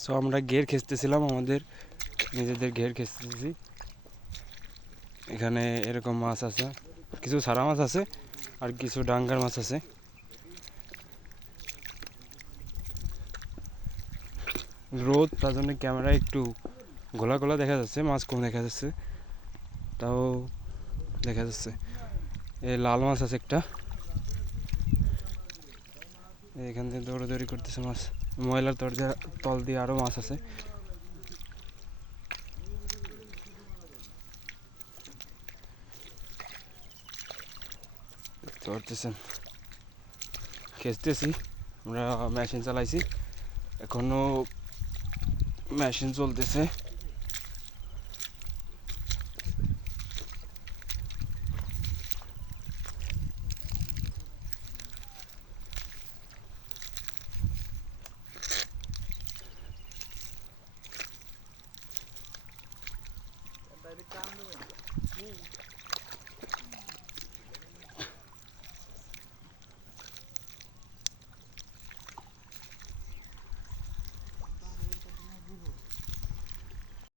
So আমরা ঘের খেঁচতেছিলাম, আমাদের নিজেদের ঘের খেঁচতেছি। এখানে এরকম মাছ আছে, কিছু সারা মাছ আছে আর কিছু ডাঙ্গার মাছ আছে। রোদ, তার জন্য ক্যামেরা একটু গোলা গোলা দেখা যাচ্ছে, মাছ কম দেখা যাচ্ছে, তাও দেখা যাচ্ছে। এই লাল মাছ আছে একটা, এখান থেকে দৌড়াদৌড়ি করতেছে মাছ। ময়লার তল দিয়ে আরও মাছ আছে। দেখতে পারতেছেন, খেঁচতেছি। আমরা মেশিন চালাইছি, এখনো মেশিন চলতেছে।